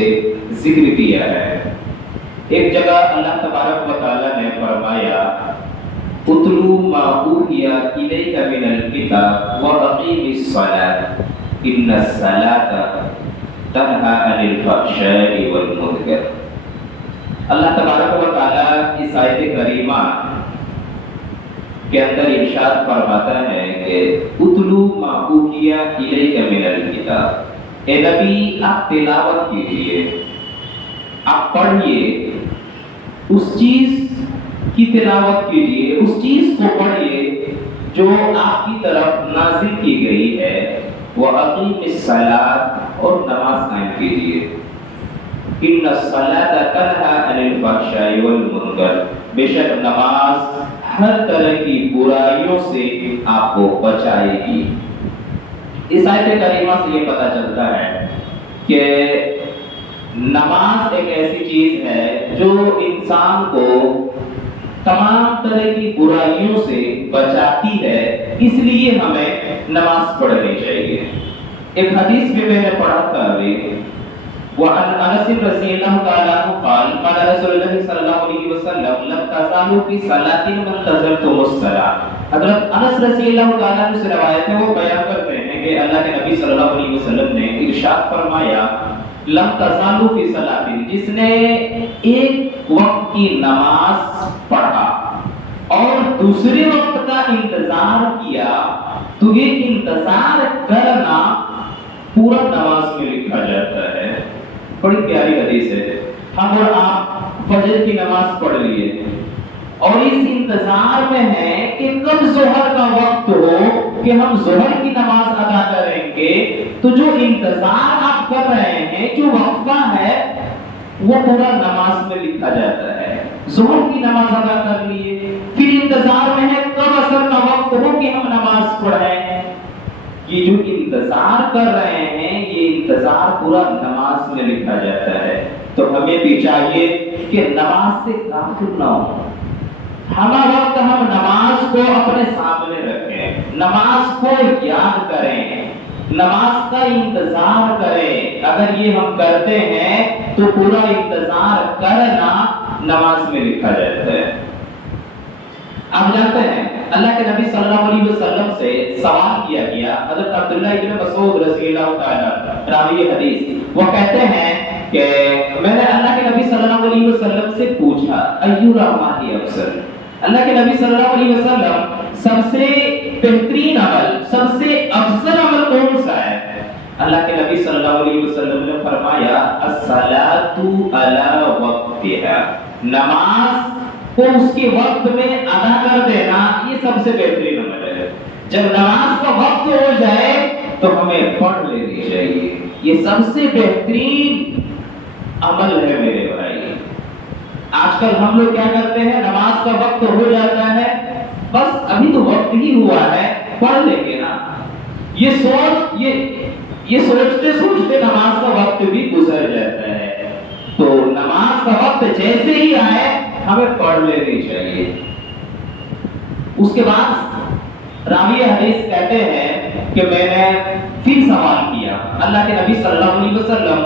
سے ذکر کیا ہے۔ ایک جگہ اللہ تبارک و تعالیٰ نے فرمایا اتلو ما اوحی الیک من الکتاب واقیم الصلاۃ ان الصلاۃ تنہی عن الفحشاء والمنکر۔ اللہ تبارک و تعالیٰ اس آیت کریمہ کے اندر ارشاد فرماتا ہے کہ اتلو ما اوحی الیک من الکتاب، اے نبی آپ تلاوت کیجئے، آپ پڑھیے، اس چیز کی تلاوت کیجئے، اس چیز کو پڑھیے جو آپ کی طرف نازل کی گئی ہے، وَأَقِیمِ الصَّلَاةَ اور نماز قائم کیجئے۔ إِنَّ الصَّلَاةَ تَنْہَیٰ عَنِ الْفَحْشَاءِ وَالْمُنکَرِ، بے شک نماز ہر طرح کی برائیوں سے آپ کو بچائے گی۔ اس آیت کریمہ سے یہ پتہ چلتا ہے کہ نماز ایک ایسی چیز ہے جو انسان کو تمام طرح کی برائیوں سے بچاتی ہے، اس لیے ہمیں نماز پڑھنی چاہیے۔ ایک حدیث میں نے پڑھا تھا ابھی، وعن انس رضی اللہ تعالیٰ عنہ قال قال رسول اللہ صلی اللہ علیہ وسلم لن تزالوا فی صلاۃ ما انتظرتم الصلاۃ۔ حضرت انس رضی اللہ تعالیٰ عنہ سے روایت ہے، وہ بیان کرتے ہیں کہ اللہ کے نبی صلی اللہ علیہ وسلم نے ارشاد فرمایا لن تزالوا فی صلاۃ، جس نے ایک وقت کی نماز پڑھا اور دوسرے وقت کا انتظار کیا تو یہ انتظار کرنا پورا نماز میں لکھا جاتا ہے۔ بڑی پیاری حدیث ہے۔ ہم اور آپ فجر کی نماز پڑھ لیے اور اس انتظار میں ہے کہ کب ظہر کا وقت ہو کہ ہم ظہر کی نماز ادا کریں گے، تو جو انتظار آپ کر رہے ہیں، جو وقفہ ہے، وہ پورا نماز میں لکھا جاتا ہے۔ ظہر کی نماز ادا کر لیے، پھر انتظار میں ہے کب عصر کا وقت ہو کہ ہم نماز پڑھیں۔ یہ جو انتظار کر رہے ہیں، یہ انتظار پورا نماز میں لکھا جاتا ہے۔ تو ہمیں بھی چاہیے کہ نماز سے غافل نہ ہو، ہم وقت ہم نماز کو اپنے سامنے رکھیں، نماز کو یاد کریں، نماز کا انتظار کریں۔ اگر یہ ہم کرتے ہیں تو پورا انتظار کرنا نماز میں لکھا جاتا ہے۔ آپ جانتے ہیں اللہ کے نبی صلی اللہ علیہ وسلم سے سوال کیا گیا، حضرت عبداللہ ابن مسعود رضی اللہ تعالی راوی حدیث، وہ کہتے ہیں کہ میں نے اللہ کے نبی صلی اللہ علیہ وسلم سے پوچھا ایو الاعمال افضل، اللہ کے نبی صلی اللہ علیہ وسلم سب سے بہترین عمل، سب سے افضل عمل کون سا ہے؟ اللہ کے نبی صلی اللہ علیہ وسلم نے فرمایا الصلاۃ علی وقتہا، نماز کو اس کے وقت میں ادا کر دینا، یہ سب سے بہترین عمل ہے۔ جب نماز کا وقت ہو جائے تو ہمیں پڑھ لینی چاہیے، یہ سب سے بہترین عمل ہے میرے بھائی۔ آج کل ہم لوگ کیا کرتے ہیں، نماز کا وقت ہو جاتا ہے، بس ابھی تو وقت ہی ہوا ہے، پڑھ لیں گے نا، یہ سوچتے سوچتے نماز کا وقت بھی گزر جاتا ہے۔ تو نماز کا وقت جیسے ہی آئے ہمیں پڑھ لینی چاہیے۔ اس کے بعد راوی حدیث کہتے ہیں کہ میں نے پھر سوال کیا اللہ کے نبی صلی اللہ علیہ وسلم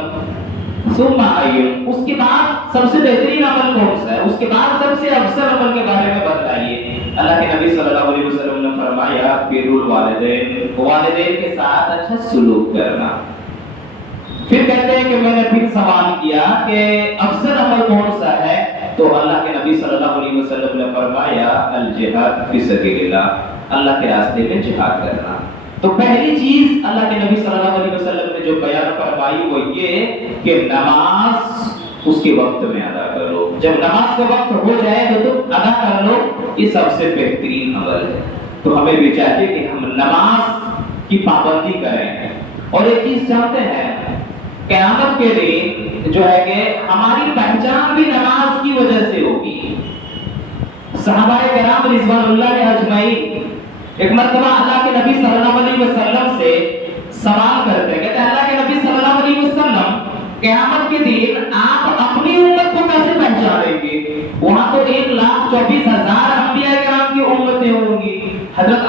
ثم ایوب، اس کے بعد سب سے بہترین عمل کون سا ہے، اس کے بعد سب سے افضل عمل کے بارے میں بتائیے۔ اللہ کے نبی صلی اللہ علیہ وسلم نے فرمایا بر الوالدین، والدین کے ساتھ اچھا سلوک کرنا۔ پھر کہتے ہیں کہ میں نے پھر سوال کیا کہ افضل عمل کون سا ہے، تو اللہ کے نبی صلی اللہ علیہ وسلم نے فرمایا الجہاد فی سبیل اللہ، اللہ کے راستے میں جہاد کرنا۔ تو پہلی چیز اللہ کے نبی صلی اللہ علیہ وسلم نے جو بیان فرمائی وہ یہ کہ نماز اس کے وقت میں ادا کرو، جب نماز کا وقت ہو جائے تو تم ادا کر لو، یہ سب سے بہترین عمل ہے۔ تو ہمیں بھی چاہیے کہ ہم نماز کی پابندی کریں۔ اور ایک چیز جانتے ہیں، قیامت کے دن جو ہے کہ ہماری پہچان بھی نماز کی وجہ سے ہوگی۔ صحابہ کرام رضوان اللہ اجمعین ایک مرتبہ اللہ کے نبی صلی اللہ علیہ وسلم سے سوال کرتے ہیں، کہتے ہیں اللہ کے نبی صلی اللہ علیہ وسلم قیامت کے دن آپ اپنی امت کو کیسے پہچانیں گے؟ وہاں تو 1,24,000 انبیاء کرام کی امتیں ہوں گی۔ حضرت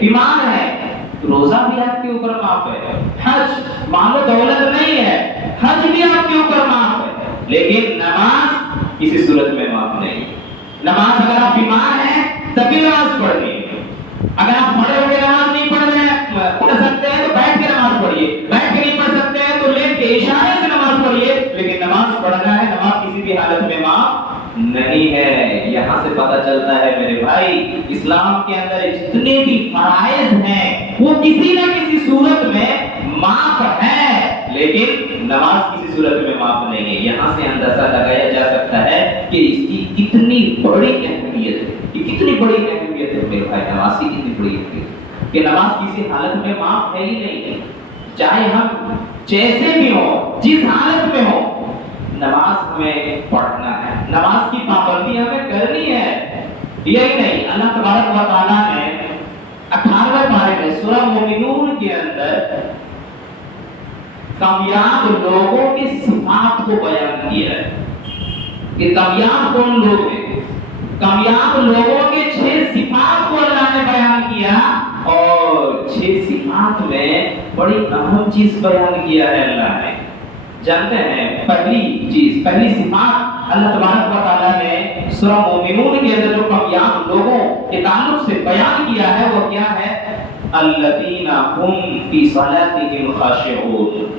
بیمار ہیں تو روزہ بھی آپ کے اوپر معاف ہے، حج مال و دولت نہیں ہے حج بھی آپ کے اوپر معاف ہے، لیکن نماز کسی صورت میں معاف نہیں۔ نماز اگر آپ بیمار ہیں تبھی نماز پڑھنی ہے، اگر آپ کھڑے ہو کے نماز نہیں پڑھ سکتے ہیں تو بیٹھ کے نماز پڑھیے، بیٹھ کے نہیں پڑھ سکتے ہیں تو لیٹ کے اشارے سے نماز پڑھیے، لیکن نماز پڑھنا ہے، نماز کسی بھی حالت میں معاف نہیں ہے۔ یہاں سے پتہ چلتا ہے میرے بھائی اسلام کے اندر جتنے بھی فرائض ہیں وہ کسی نہ کسی صورت میں معاف ہے، لیکن نماز کسی صورت میں معاف نہیں ہے۔ یہاں سے اندازہ لگایا جا سکتا ہے کہ اس کی کتنی بڑی اہمیت ہے، یہ کتنی بڑی اہمیت ہے میرے بھائی، نماز کی کتنی بڑی اہمیت ہے کہ نماز کسی حالت میں معاف ہے ہی نہیں، چاہے ہم جیسے بھی ہوں، جس حالت میں ہوں، نماز ہمیں پڑھنا ہے، نماز کی پابندی ہمیں کرنی ہے۔ یہی نہیں، اللہ تبارک و تعالیٰ نے 18ویں پارے میں سورہ مومنون کے اندر کامیاب لوگوں کی صفات کو بیان کیا ہے کہ کامیاب کون لوگ ہیں۔ کامیاب لوگوں کے 6 صفات کو اللہ نے بیان کیا، اور 6 صفات میں بڑی اہم چیز بیان کیا ہے اللہ نے۔ جانتے ہیں پہلی صفات اللہ تبارک و تعالیٰ نے سورہ مومنون کے اندر جو کامیاب لوگوں کے تعلق سے بیان کیا ہے وہ کیا ہے؟ الذین هم فی صلاتهم خاشعون۔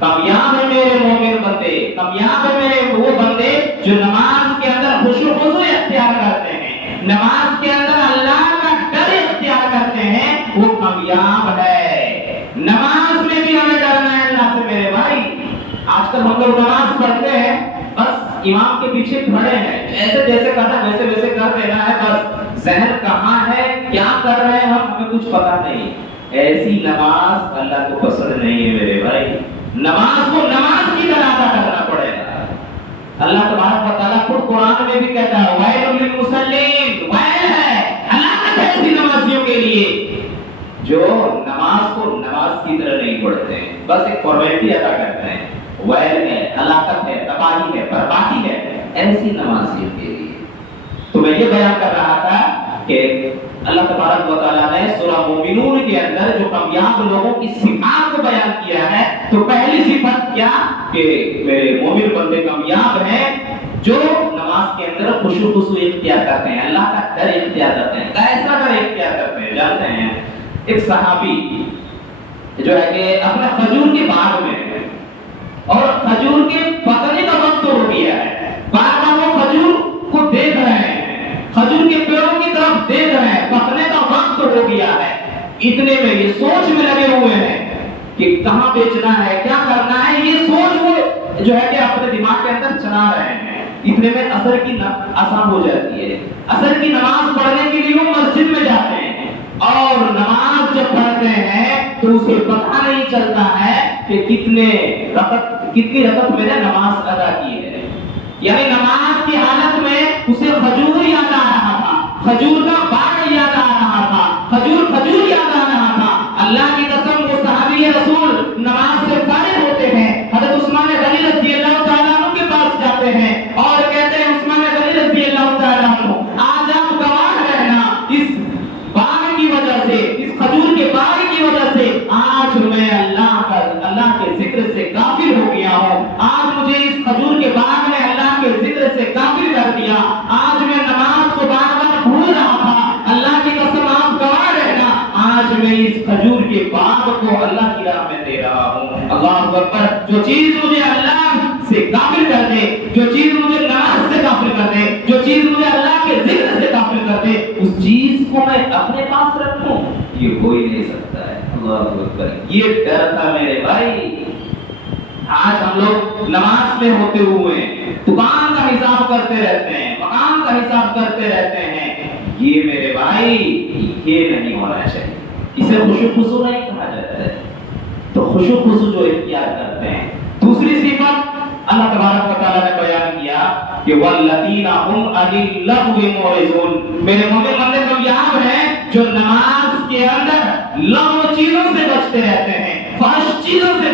کامیاب ہے میرے مومن بندے، کامیاب ہے میرے وہ بندے جو نماز کے اندر خشوع و خضوع اختیار کرتے ہیں، نماز کے اندر اللہ کا ڈر اختیار کرتے ہیں، وہ کامیاب ہے۔ نماز میں بھی ہمیں ڈرنا ہے اللہ سے میرے بھائی۔ آج کل ہم لوگ نماز پڑھتے ہیں بس امام کے پیچھے کھڑے ہیں، ایسے جیسے کرنا ویسے ویسے کر دینا ہے، بس ذہن کہاں ہے کیا کر رہے ہیں ہمیں کچھ پتا نہیں۔ ایسی نماز اللہ کو پسند نہیں ہے میرے بھائی۔ نماز کو نماز کی طرح ادا کرنا پڑے گا۔ اللہ تبارک و تعالیٰ خود قرآن میں بھی کہتا ہے وَيْلٌ لِّلْمُصَلِّينَ، ویل ہے، ہلاکت ہے ایسی نمازیوں کے لیے جو نماز کو نماز کی طرح نہیں پڑھتے ہیں، بس ایک فارمیلٹی ادا کرتے ہیں۔ ویل ہے، ہلاکت ہے، تباہی ہے، بربادی ہے ایسی نمازیوں کے لیے۔ تو میں یہ بیان کر رہا تھا کہ اللہ تبارک و تعالیٰ نے سورہ مومنون کے اندر جو کامیاب لوگوں کی صفات کو بیان کیا ہے، تو پہلی صفت کیا کہ میرے مومن بندے کامیاب ہیں جو نماز کے اندر خشوع و خضوع اختیار کرتے ہیں، اللہ کا ڈر اختیار کرتے ہیں۔ کیسا ڈر اختیار کرتے ہیں جانتے ہیں؟ ایک صحابی جو ہے کہ اپنے کھجور کے باغ میں اور کھجور کے پکنے کا وقت ہو گیا ہے، بار بار وہ کھجور کو دیکھ رہے ہیں، کھجور کے پیڑوں کی طرف دیکھ رہے ہیں، پکنے کا وقت ہو گیا ہے، اتنے میں یہ سوچ میں لگے ہوئے ہیں کہ کہاں بیچنا ہے، کیا کرنا ہے، یہ سوچ وہ جو ہے کہ اپنے دماغ کے اندر چلا رہے ہیں۔ اتنے میں عصر کی آسان ہو جاتی ہے، عصر کی نماز پڑھنے کے لیے وہ مسجد میں جاتے ہیں، اور نماز جب پڑھتے ہیں تو اسے پتہ نہیں چلتا ہے کہ کتنی رکعت میں نے نماز ادا کی ہے۔ یعنی نماز کی حالت میں اسے کھجور یاد آ رہا تھا، کھجور کا باغ یاد آ رہا تھا، کھجور یاد آ رہا تھا۔ اللہ کی قسم وہ صحابی رسول نماز سے فارغ ہوتے ہیں، حضرت عثمان غنی رضی اللہ تعالیٰ عنہ کے پاس جاتے ہیں اور کہتے ہیں عثمان غنی رضی اللہ تعالیٰ عنہ آج آپ گواہ رہنا، اس باغ کی وجہ سے، اس کھجور کے باغ کی وجہ سے آج میں اللہ کے ذکر سے غافل ہو گیا ہوں، آج مجھے اس کھجور کے باغ نے اللہ کے ذکر سے غافل کر دیا، آج میں نماز کو بار بار بھول رہا تھا، اللہ کی قسم آپ گواہ رہنا آج میں اس کھجور کے باغ کو اللہ کی راہ میں دے رہا ہوں۔ اللہ اکبر۔ جو چیز مجھے اللہ سے غافل کر دے، جو چیز مجھے نماز سے غافل کر دے، جو چیز مجھے اللہ کے ذکر سے غافل کر دے، اس چیز کو میں اپنے پاس رکھوں یہ ہو ہی نہیں سکتا ہے۔ اللہ اکبر۔ یہ ڈر تھا میرے بھائی۔ آج ہم لوگ نماز میں ہوتے ہوئے دکان کا حساب کرتے رہتے ہیں، مکان کا حساب کرتے رہتے ہیں، یہ میرے بھائی یہ نہیں ہونا چاہیے، اسے خشوع و خضوع نہیں کہا جاتا ہے۔ تو خشوع و خضوع جو اختیار کرتے ہیں۔ دوسری صفت اللہ تبارک و تعالیٰ نے بیان کیا کہ والذین هم عن اللغو معرضون، میرے مومن بندے کامیاب ہیں جو نماز کے اندر لغو چیزوں سے بچتے رہتے ہیں، فحش چیزوں سے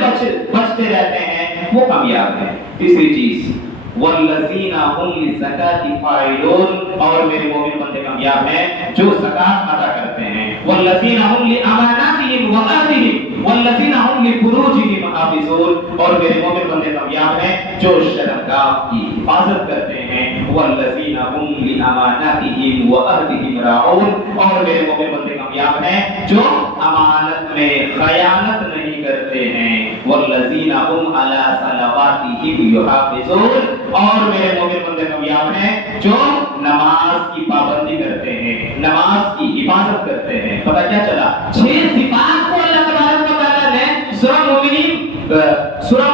بچتے رہتے ہیں، وہ کامیاب ہیں۔ تیسری چیز والذین هم للزکاۃ فاعلون، اور میرے مومن بندے کامیاب ہیں جو زکات ادا کرتے ہیں۔ والذین هم لأماناتهم وعهدهم والذین هم لفروجهم حافظون، اور میرے مومن بندے کامیاب ہیں جو شرمگاہ کی حفاظت کرتے ہیں، والذین هم لأماناتهم وعهدهم راعون، اور میرے مومن بندے کامیاب ہیں جو امانت میں خیانت نہیں کرتے ہیں، والذین هم علی صلواتهم یحافظون، اور میرے مومن بندے کامیاب ہیں جو نماز کی پابندی کرتے ہیں، نماز کی حفاظت کرتے ہیں۔ پتہ کیا چلا؟ 6 صفات کو اللہ تبارک و تعالیٰ نے سورہ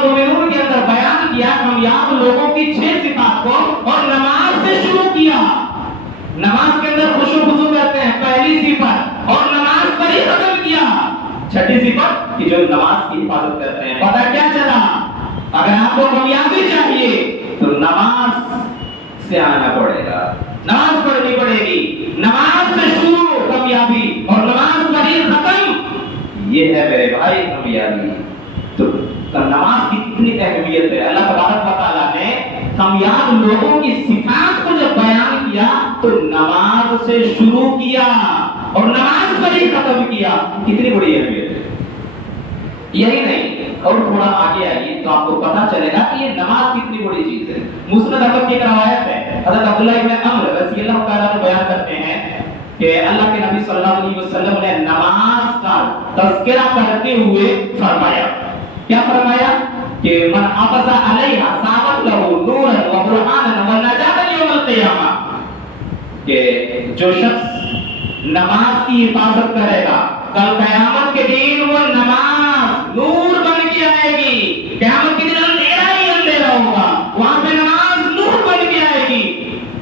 مومنون کے اندر بیان کیا، کامیاب لوگوں کی 6 صفات کو، اور نماز سے شروع کیا۔ نماز کے اندر خشوع خضوع کرتے ہیں، پہلی صفت، اور نماز پر ہی ختم کیا، چھٹی صفت کہ جو نماز کی حفاظت کرتے ہیں۔ پتہ کیا چلا؟ اگر آپ کو کامیابی چاہیے تو نماز سے آنا پڑے گا، نماز پڑھنی پڑے گی، نماز سے شروع کامیابی اور نماز پر ہی ختم، یہ ہے میرے بھائی کامیابی۔ تو نماز کی کتنی اہمیت ہے، اللہ تبارک و تعالیٰ نے کامیاب لوگوں کی صفات کو جب بیان کیا تو نماز سے شروع کیا اور نماز پر ہی ختم کیا، کتنی بڑی اہمیت ہے۔ یہی نہیں، اور تھوڑا آگے آئیے تو آپ کو پتہ چلے گا کہ یہ نماز کتنی بڑی چیز ہے۔ مسند احمد کی ایک روایت ہے، حضرت عبداللہ ابن عمرو رضی اللہ تعالیٰ عنہ بیان کرتے ہیں کہ اللہ کے نبی صلی اللہ علیہ وسلم نے نماز کا تذکرہ کرتے ہوئے فرمایا، کیا فرمایا؟ کہ من حافظ علیہا صابت لہ نورا و برہانا و نجاۃ یوم القیامہ، کہ جو شخص نماز کی حفاظت کرے گا کل قیامت کے دن وہ نماز نور بن کے آئے گی، قیامت کے دن اندھیرا ہی اندھیرا ہوگا، وہاں پہ نماز نور بن کے آئے گی،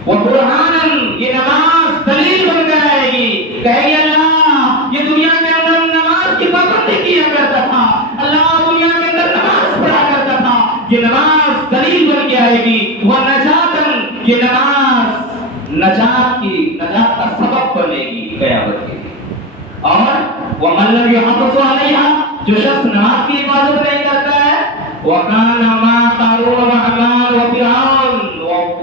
وہ برہانن، یہ نماز دلیل بن کر آئے گی، کہے گی اللہ یہ دنیا کے اندر نماز کی پابندی کیا کرتا تھا، اللہ دنیا کے اندر نماز پڑھا کرتا تھا، یہ نماز دلیل بن کے آئے گی، وہ نجاتن، یہ نماز نجات کا سبب بنے گی قیامت کے دن۔ اور وَمَن لَّمْ يُحَافِظْ عَلَيْهَا، جو شخص نماز کی حفاظت نہیں کرتا ہے، وَكَانَ مَعَ قَارُونَ وَحَمَانَ وَفِرْعَوْنَ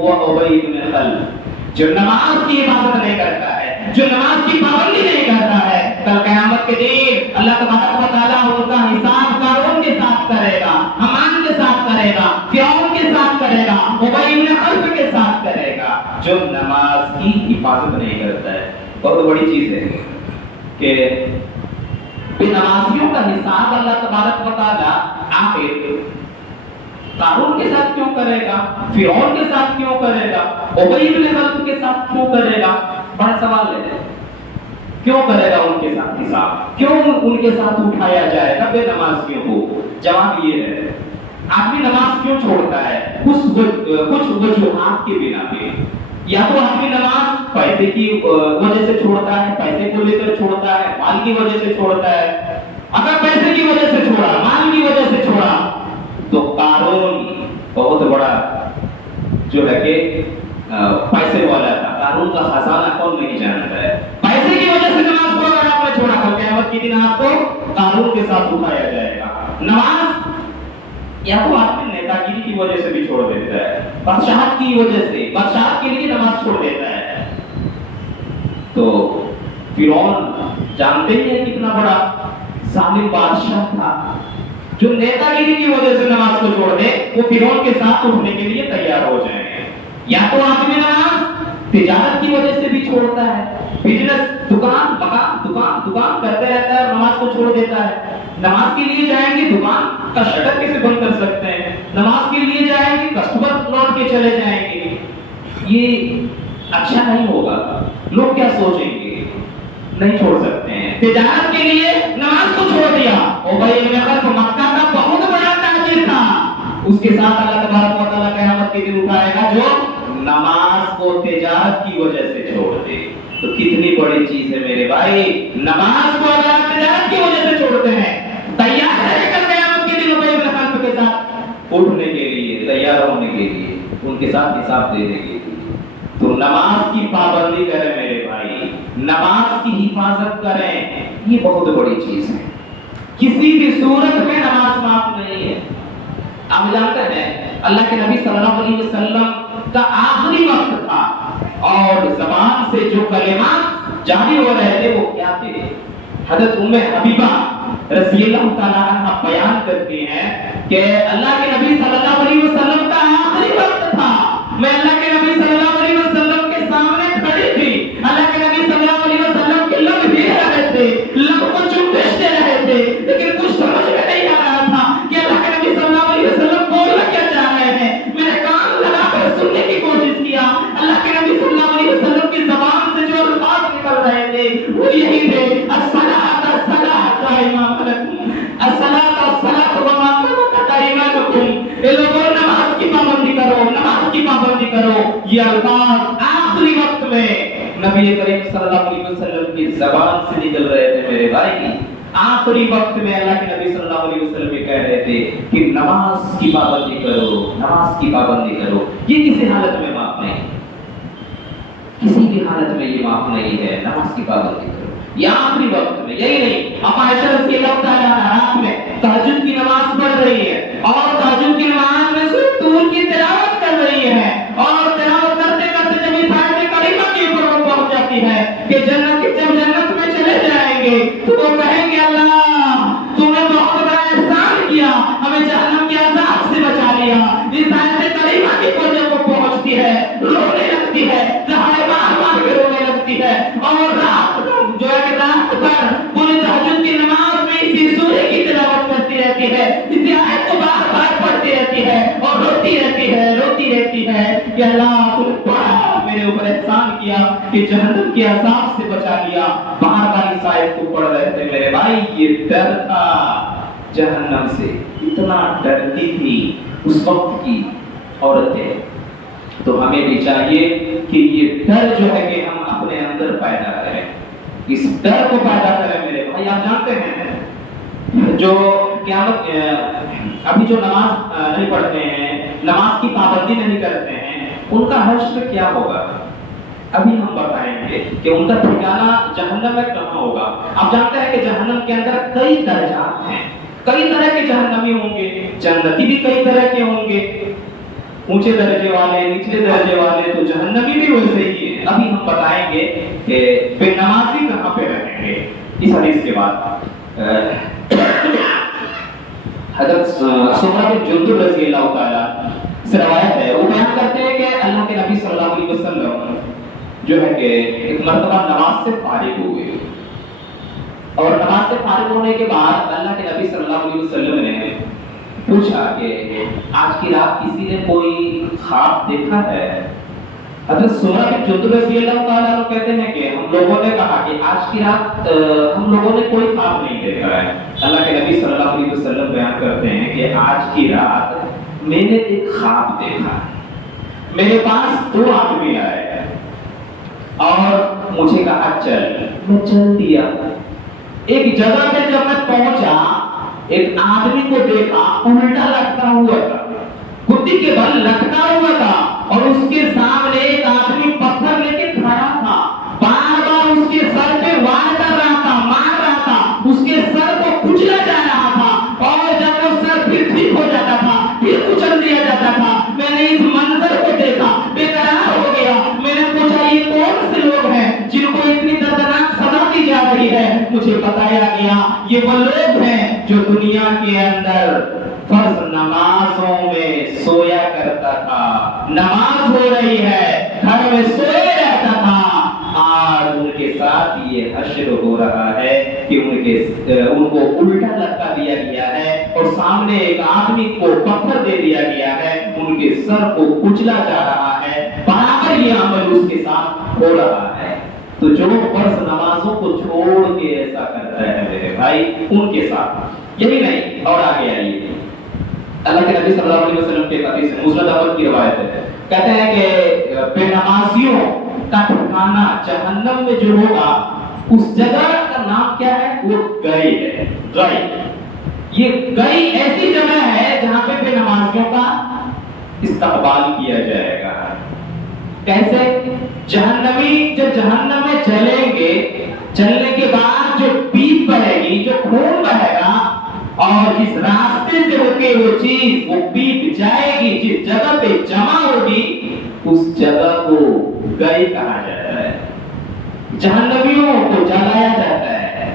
وَأُبَيَّ بْنُ خَلْفَ، جو نماز کی حفاظت نہیں کرتا ہے، جو نماز کی پابندی نہیں کرتا ہے، کل قیامت کے دن اللہ تبارک و تعالیٰ ان کا حساب قارون کے ساتھ کرے گا، حمان کے ساتھ کرے گا، فرعون کے ساتھ کرے گا، ابی بن خلف کے ساتھ کرے گا، جو نماز کی حفاظت نہیں کرتا ہے۔ بہت بڑی چیز ہے کہ بے نمازیوں کا حساب اللہ تبارک و تعالیٰ آخر قارون کے ساتھ کیوں کرے گا، فرعون کے ساتھ کیوں کرے گا، ابی بن خلف کے ساتھ کیوں کرے گا؟ بڑا سوال ہے، کیوں کرے گا ان کے ساتھ حساب، کیوں ان کے ساتھ اٹھایا جائے گا بے نمازیوں کو؟ جواب یہ ہے، آدمی نماز کیوں چھوڑتا ہے؟ کچھ وجوہات کے بنا پہ، یا تو آدمی نماز پیسے کی وجہ سے چھوڑتا ہے، پیسے کو لے کر چھوڑتا ہے، مال کی وجہ سے چھوڑتا ہے۔ اگر پیسے کی وجہ سے چھوڑا، مال کی وجہ سے چھوڑا، تو قارون بہت بڑا جو ہے کہ پیسے والا تھا، قارون کا خزانہ کون نہیں جانتا ہے۔ پیسے کی وجہ سے نماز کو اگر آپ نے چھوڑا، کل قیامت کے دن آپ کو قارون کے ساتھ اٹھایا جائے گا۔ نماز یا تو آدمی نیتا گیری کی وجہ سے بھی چھوڑ دیتا ہے، بادشاہت کی وجہ سے، بادشاہت کے لیے نماز چھوڑ دیتا ہے۔ تو فرعون جانتے ہیں کتنا بڑا ظالم بادشاہ تھا، جو نیتا گیری کی وجہ سے نماز کو چھوڑ دے، وہ فرعون کے ساتھ اٹھنے کے لیے تیار ہو جائیں گے۔ یا تو آدمی نماز تجارت کی وجہ سے بھی چھوڑتا ہے، بزنس، دکان کرتے رہتا ہے، نماز کو چھوڑ دیتا ہے۔ نماز کے لیے جائیں گے، دکان کا شٹر کیسے بند کر سکتے ہیں؟ نماز کے لیے جائیں گے، کسٹمر لوٹ کے چلے جائیں گے، یہ اچھا نہیں ہوگا، لوگ کیا سوچیں گے؟ نہیں چھوڑ سکتے ہیں۔ تجارت کے لیے نماز کو چھوڑ دیا، ابی بن خلف مکہ کا بہت بڑا تاجر تھا، اس کے ساتھ اللہ تبارک و تعالیٰ قیامت کے دن اٹھائے گا جو نماز کو تجارت کی وجہ سے چھوڑ دے۔ تو کتنی بڑی چیز ہے میرے بھائی، نماز کو اگر آپ تجارت کی وجہ سے چھوڑتے ہیں، تیار رہے کر قیامت کے دن ابی بن خلف کے ساتھ اٹھنے کے لیے، تیار ہونے کے لیے، ان کے ساتھ حساب دینے کے لیے۔ تو نماز کی پابندی کریں میرے بھائی، نماز کی حفاظت کریں، یہ بہت بڑی چیز ہے۔ کسی بھی صورت میں نماز معاف نہیں ہے۔ آپ جانتے ہیں اللہ کے نبی صلی اللہ علیہ وسلم کا آخری وقت تھا اور زبان سے جو کلمات جاری ہو رہے تھے وہ کیا تھے؟ حضرت ام حبیبہ رضی اللہ تعالیٰ عنہ بیان کرتی ہیں کہ اللہ کے نبی صلی اللہ علیہ وسلم کا آخری وقت تھا، میں اللہ کے نبی صلی اللہ علیہ وسلم کے سامنے کھڑی تھی، اللہ کے نبی صلی اللہ علیہ وسلم کے لب بھی رہے تھے، لب کو چومتے رہے تھے، لیکن کچھ سمجھ میں نہیں آ رہا تھا کہ اللہ کے نبی صلی اللہ علیہ وسلم بولنا کیا چاہ رہے ہیں۔ میں نے کان لگا کر سننے کی کوشش کیا، اللہ کے نبی صلی اللہ علیہ وسلم کی زبان سے جو الفاظ نکل رہے تھے وہ یہی تھے، الصلاۃ الصلاۃ امام لکم، الصلاۃ الصلاۃ وما ملکت ایمانکم، اے لوگوں نماز کی پابندی کرو، نماز کی پابندی کرو۔ یہ الفاظ آخری وقت میں نبی کریم صلی اللہ علیہ وسلم کی زبان سے نکل رہے تھے میرے بھائی، آخری وقت میں اللہ کے نبی صلی اللہ علیہ وسلم یہ کہہ رہے تھے کہ نماز کی پابندی کرو، نماز کی پابندی کرو۔ یہ کسی حالت میں معاف نہیں، کسی بھی حالت میں یہ معاف نہیں ہے، نماز کی پابندی کرو۔ یہ آخری وقت میں، یہی نہیں، اب عائشہ رضی اللہ تعالیٰ عنہا رات میں تہجد کی نماز پڑھ رہی ہے اور تہجد کی نماز میں سورۃ طور کی تلاوت کر رہی ہے، اور تلاوت کرتے کرتے جب اس آیت کریمہ کے اوپر وہ پہنچ جاتی ہے کہ جب جنت میں چلے جائیں گے تو وہ کہیں گے اللہ تم نے بہت بڑا احسان کیا، ہمیں جہنم کے عذاب سے بچا لیا۔ اس آیت کریمہ کے اوپر جب وہ پہنچتی ہے رونے لگتی ہے، دہاڑے مار مار کے رونے لگتی ہے، اور رات جو ہے کہ رات بھر پوری تہجد کی نماز میں اسی سورے کی تلاوت کرتی رہتی ہے، اسی آیت کو بار بار پڑھتی رہتی ہے اور روتی رہتی ہے کہ اللہ تو نے بڑا میرے اوپر احسان کیا کہ جہنم کے عذاب سے بچا لیا۔ بار بار اس آیت کو پڑھ رہے تھے میرے بھائی، یہ ڈر تھا جہنم سے، اتنا ڈرتی تھی اس وقت کی عورتیں۔ تو ہمیں بھی چاہیے کہ یہ ڈر جو ہے کہ ہم اپنے اندر پیدا کریں، اس ڈر کو پیدا کریں میرے بھائی۔ آپ جانتے ہیں جو قیامت ابھی جو نماز نہیں پڑھتے ہیں، نماز کی پابندی نہیں کرتے ہیں، ان کا حشر کیا ہوگا؟ ابھی ہم بتائیں گے کہ ان کا ٹھکانہ جہنم میں کہاں ہوگا۔ آپ جانتے ہیں کہ جہنم کے اندر کئی درجات ہیں، کئی طرح کے جہنمی ہوں گے، جنتی بھی کئی طرح کے ہوں گے، اونچے درجے والے، نچلے درجے والے، تو جہنمی بھی ویسے ہی ہیں۔ ابھی ہم بتائیں گے کہ بے نمازی کہاں پہ رہیں گے اس حدیث کے بعد۔ حضرت سمرہ بن جندب رضی اللہ تعالیٰ سے روایت ہے، وہ بیان کرتے ہیں کہ اللہ کے نبی صلی اللہ علیہ وسلم جو ہے کہ ایک مرتبہ نماز سے فارغ ہوئے، اور نماز سے فارغ ہونے کے بعد اللہ کے نبی صلی اللہ علیہ وسلم نے پوچھا کہ آج کی رات کسی نے کوئی خواب دیکھا ہے؟ حضرت سمرہ بن جندب رضی اللہ تعالیٰ عنہ کہتے ہیں کہ ہم لوگوں نے کہا کہ آج کی رات ہم لوگوں نے کوئی خواب نہیں دیکھا ہے۔ اللہ کے نبی صلی اللہ علیہ وسلم بیان کرتے ہیں کہ آج کی رات میں نے ایک خواب دیکھا، میرے پاس دو آدمی آئے اور مجھے کہا چل، میں چل دیا۔ ایک جگہ پہ جب میں پہنچا ایک آدمی کو دیکھا الٹا لٹکا ہوا تھا، گدی کے بل لٹکا ہوا تھا، اور اس کے سامنے ایک آدمی پتھر لے کے کھڑا تھا، بار بار اس کے سر پہ وار کر رہا تھا، مار رہا تھا، اس کے سر کو کچلا جا رہا تھا، اور جب وہ سر پھر ٹھیک ہو جاتا تھا پھر کچل دیا جاتا تھا۔ میں نے اس منظر کو دیکھا، بے قرار ہو گیا۔ میں نے پوچھا یہ کون سے لوگ ہیں جن کو اتنی دردناک سزا دی جا رہی ہے؟ مجھے بتایا گیا یہ وہ لوگ ہیں جو دنیا کے اندر فرض نمازوں میں سویا کرتا تھا، نماز ہو رہی ہے گھر میں سوئے رہتا تھا، آج ان کے ساتھ یہ حشر ہو رہا ہے کہ ان کو الٹا لٹکا دیا گیا ہے، اور سامنے ایک آدمی کو پتھر دے دیا گیا ہے، ان کے سر کو کچلا جا رہا ہے، برابر یہ عمل اس کے ساتھ ہو رہا ہے۔ تو جو فرض نمازوں کو چھوڑ کے ایسا کرتا ہے میرے بھائی، ان کے ساتھ یہی نہیں، اور آگے آئیے اللہ کے نبی صلی اللہ علیہ وسلم کے حدیث مسند احمد کی روایت ہے، کہتے ہیں کہ بے نمازیوں کا ٹھکانہ جہنم میں جو ہوگا اس جگہ کا نام کیا ہے؟ وہ گئی ہے، گئی۔ یہ گئی ایسی جگہ ہے جہاں پہ بے نمازیوں کا استقبال کیا جائے گا۔ کیسے؟ جہنمی جب جہنم میں چلیں گے، چلنے کے بعد جو پیپ بہے گی، جو خون بہے گا، اور جس راستے سے ہو کے وہ چیز وہ پیپ جائے گی، جس جگہ پہ جمع ہوگی اس جگہ کو گئی کہا جاتا ہے۔ جہنمیوں کو جلایا جاتا ہے،